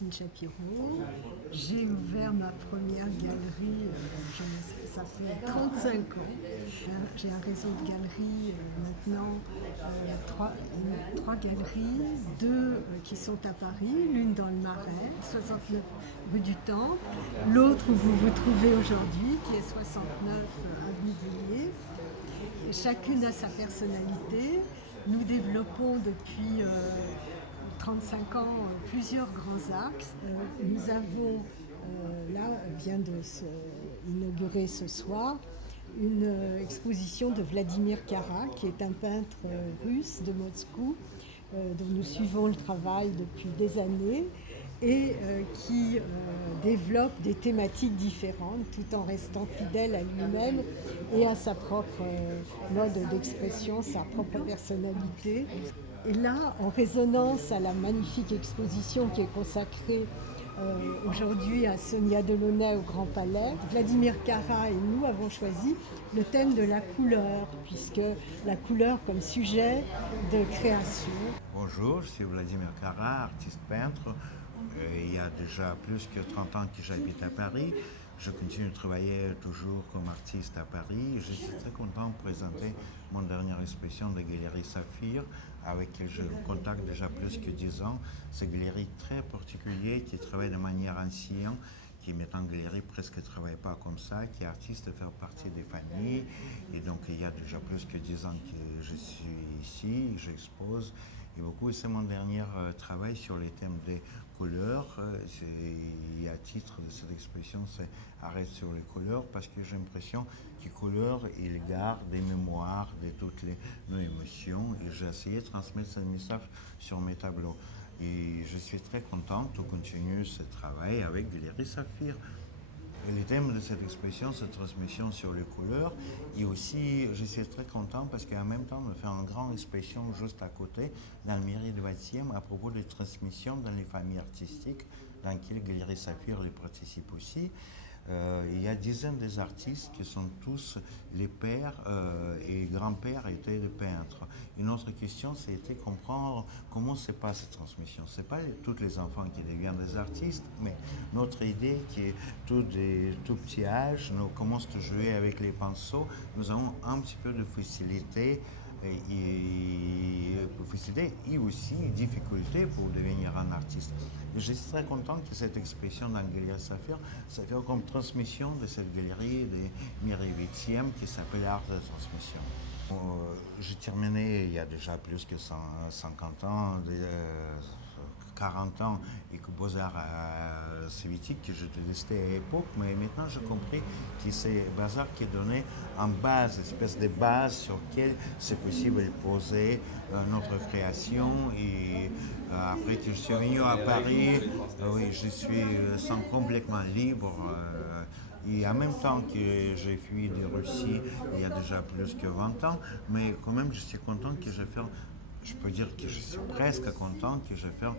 Martine Chapiro. J'ai ouvert ma première galerie, ça fait 35 ans. J'ai un réseau de galeries maintenant, trois galeries, deux qui sont à Paris, l'une dans le Marais, 69 rue du Temple, l'autre où vous vous trouvez aujourd'hui, qui est 69 avenue Villiers. Chacune a sa personnalité. Nous développons depuis 35 ans plusieurs grands axes. Nous avons, là, vient de s'inaugurer ce soir, une exposition de Vladimir Kara, qui est un peintre russe de Moscou, dont nous suivons le travail depuis des années et qui développe des thématiques différentes tout en restant fidèle à lui-même et à sa propre mode d'expression, sa propre personnalité. Et là, en résonance à la magnifique exposition qui est consacrée aujourd'hui à Sonia Delaunay au Grand Palais, Vladimir Kara et nous avons choisi le thème de la couleur, puisque la couleur comme sujet de création. Bonjour, je suis Vladimir Kara, artiste peintre. Il y a déjà plus que 30 ans que j'habite à Paris. Je continue de travailler toujours comme artiste à Paris. Je suis très content de présenter mon dernière exposition de Galerie Saphir, avec laquelle je contacte déjà plus que 10 ans. C'est une galerie très particulière qui travaille de manière ancienne, qui maintenant galerie presque ne travaille pas comme ça, qui est artiste de faire partie des familles. Et donc il y a déjà plus que 10 ans que je suis ici, j'expose. Et beaucoup, c'est mon dernier travail sur les thèmes des couleurs. Et à titre de cette exposition, c'est arrête sur les couleurs, parce que j'ai l'impression que les couleurs, ils gardent des mémoires de toutes nos émotions. Et j'ai essayé de transmettre ce message sur mes tableaux. Et je suis très content de continuer ce travail avec Galerie Saphir. Le thème de cette exposition, c'est transmission sur les couleurs. Et aussi, je suis très content parce qu'en même temps, on fait une grande exposition juste à côté, dans le mairie de 20e, à propos de transmission dans les familles artistiques, dans lesquelles Galerie Saphir les participe aussi. Il y a dizaines d'artistes qui sont tous les pères et grands-pères étaient des peintres. Une autre question, c'était comprendre comment se passe cette transmission. Ce n'est pas tous les enfants qui deviennent des artistes, mais notre idée qui est tout petit âge, nous commençons à jouer avec les pinceaux, nous avons un petit peu de facilité et aussi difficulté pour devenir un artiste. Et je suis très content que cette exposition dans la Galerie Saphir, ça fait comme transmission de cette galerie de mairie 8e qui s'appelle Art de transmission. J'ai terminé il y a déjà plus que 150 ans, 40 ans, et que Beaux-Arts soviétique que je détestais à l'époque, mais maintenant j'ai compris que c'est Beaux-Arts qui donnait en base, une espèce de base sur laquelle c'est possible de poser notre création. Et après que je suis venu à Paris, oui, je suis complètement libre. Et en même temps que j'ai fui de Russie il y a déjà plus que 20 ans, mais quand même je suis content que je peux dire que je suis presque content que je vais faire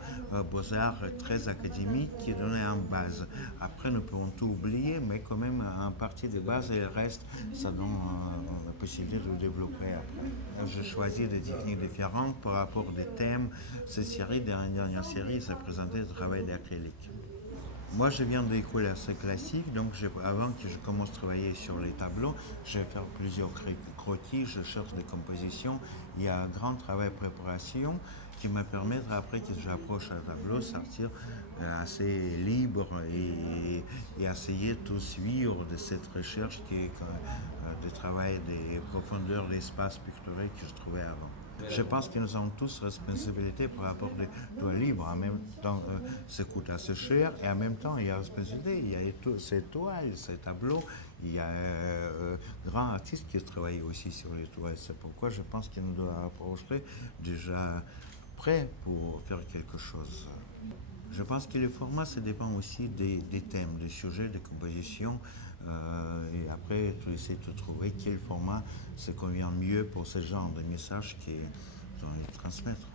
Beaux-Arts très académique qui est donné en base. Après, nous pouvons tout oublier, mais quand même, en partie de base, et le reste, ça donne la possibilité de développer après. J'ai choisi des techniques différentes par rapport aux thèmes. Cette série, dans la dernière série, ça présentait le travail d'acrylique. Moi, je viens d'école assez classique, donc avant que je commence à travailler sur les tableaux, je vais faire plusieurs croquis, je cherche des compositions. Il y a un grand travail de préparation qui me permet, après que j'approche un tableau, sortir assez libre et essayer de tout suivre de cette recherche qui est de travail des profondeurs de l'espace pictorial que je trouvais avant. Je pense que nous avons tous responsabilité par rapport de doigts libres. En même temps, ça coûte assez cher et en même temps, il y a responsabilité. Il y a ces toiles, ces tableaux. Il y a grands artistes qui travaillent aussi sur les toiles. C'est pourquoi je pense que nous devons approcher déjà prêts pour faire quelque chose. Je pense que le format, ça dépend aussi des thèmes, des sujets, des compositions. Et après, tu essaies de trouver quel format se convient mieux pour ce genre de message qu'on veut transmettre.